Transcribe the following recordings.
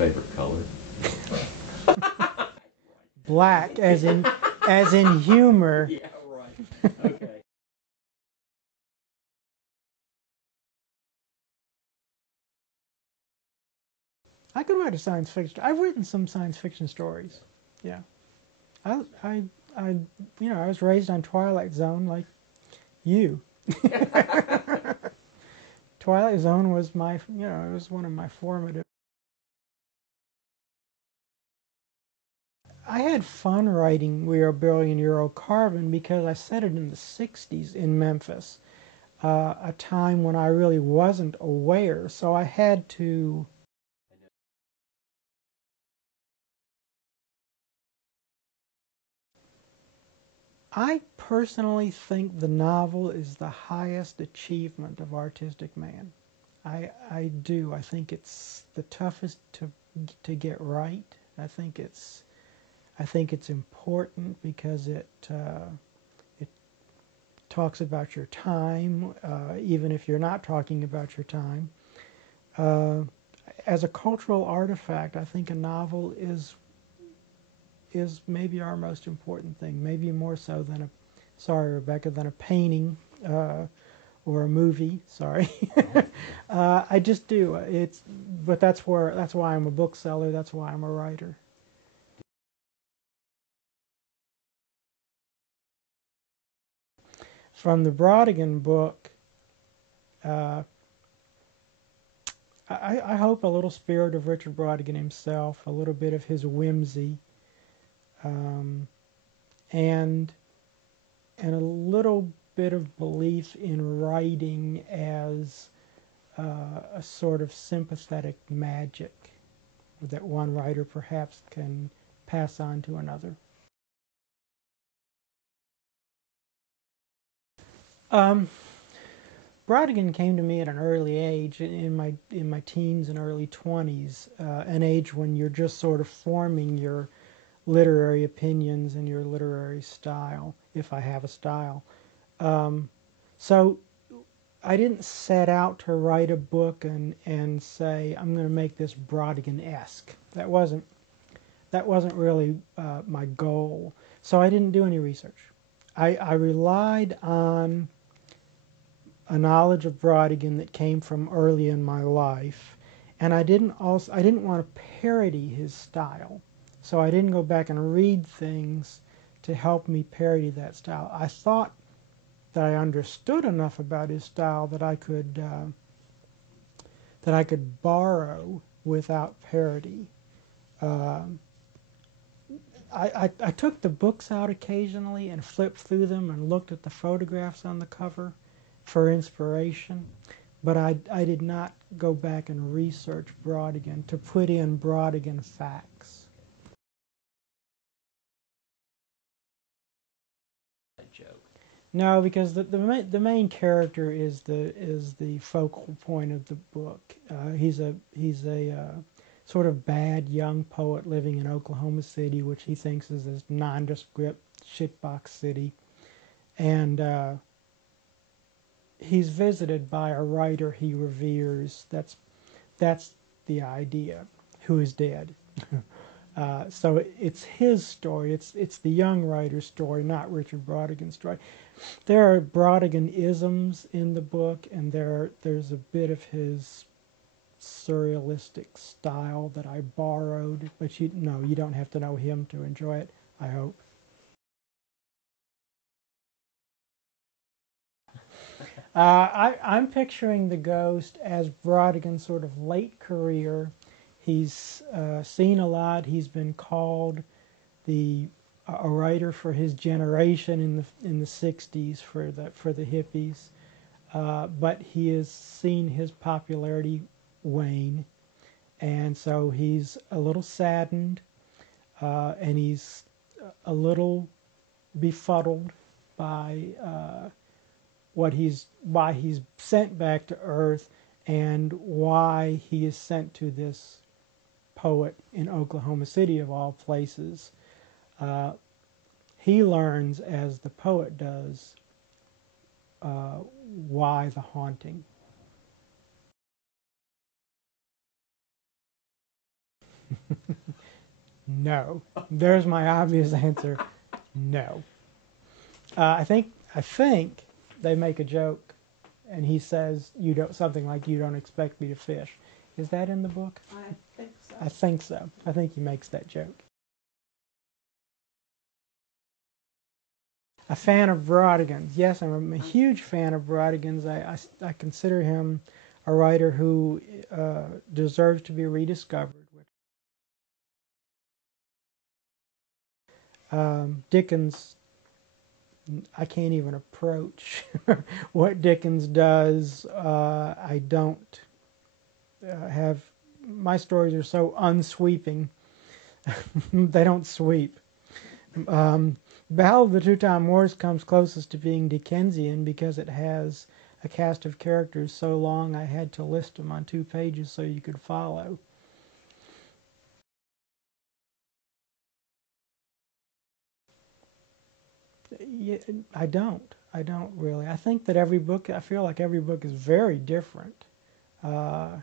Favorite color? Black, as in humor. Yeah, right. Okay. I could write a science fiction. I've written some science fiction stories. Yeah, I, I was raised on Twilight Zone like you. Twilight Zone was it was one of my formative. I had fun writing We Are a Billion Year Old Carbon because I set it in the 60s in Memphis, a time when I really wasn't aware, so I had to. I personally think the novel is the highest achievement of artistic man. I do. I think it's the toughest to get right. I think it's important because it talks about your time, even if you're not talking about your time. As a cultural artifact, I think a novel is maybe our most important thing, maybe more so than sorry Rebecca, than a painting or a movie, sorry. I just do. But that's why I'm a bookseller, that's why I'm a writer. From the Brautigan book, I hope a little spirit of Richard Brautigan himself, a little bit of his whimsy, and a little bit of belief in writing as a sort of sympathetic magic that one writer perhaps can pass on to another. Brautigan came to me at an early age, in my teens and early 20s, an age when you're just sort of forming your literary opinions and your literary style, if I have a style. So I didn't set out to write a book and say I'm going to make this Brautigan-esque. That wasn't really my goal. So I didn't do any research. I relied on a knowledge of Brautigan that came from early in my life, and I didn't want to parody his style. So I didn't go back and read things to help me parody that style. I thought that I understood enough about his style that I could borrow without parody. I took the books out occasionally and flipped through them and looked at the photographs on the cover for inspiration, but I did not go back and research Brautigan to put in Brautigan facts. No, because the main character is the focal point of the book. He's a sort of bad young poet living in Oklahoma City, which he thinks is this nondescript shitbox city, and he's visited by a writer he reveres. That's the idea, who is dead. So it's his story. It's the young writer's story, not Richard Brautigan's story. There are Brautigan-isms in the book, and there's a bit of his surrealistic style that I borrowed, but you don't have to know him to enjoy it, I hope. I'm picturing the ghost as Brautigan's sort of late career. He's seen a lot. He's been called a writer for his generation in the 60s for the hippies, but he has seen his popularity wane, and so he's a little saddened, and he's a little befuddled by why he's sent back to Earth and why he is sent to this poet in Oklahoma City, of all places. He learns, as the poet does, why the haunting. No. There's my obvious answer. No. I think they make a joke, and he says, "You don't," something like, "You don't expect me to fish." Is that in the book? I think so. I think so. I think he makes that joke. A fan of Brautigan's. Yes, I'm a huge fan of Brautigan's. I consider him a writer who deserves to be rediscovered. Dickens, I can't even approach what Dickens does. I don't have, my stories are so unsweeping. They don't sweep. Battle of the Two-Town Moors comes closest to being Dickensian because it has a cast of characters so long I had to list them on 2 pages so you could follow. Yeah, I don't really. I think that I feel like every book is very different. And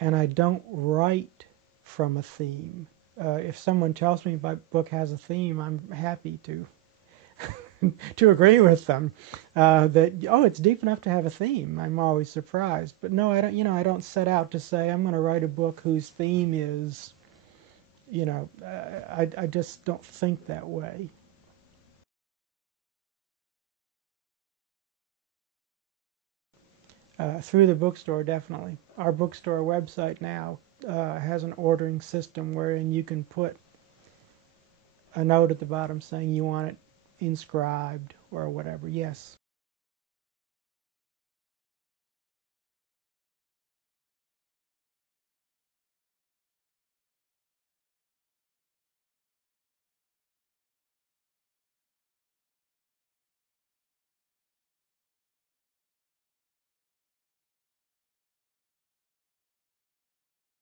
I don't write from a theme. If someone tells me my book has a theme, I'm happy to to agree with them. That, oh, it's deep enough to have a theme. I'm always surprised. But no, I don't. I don't set out to say I'm going to write a book whose theme is. I just don't think that way. Through the bookstore, definitely. Our bookstore website now has an ordering system wherein you can put a note at the bottom saying you want it inscribed or whatever. Yes.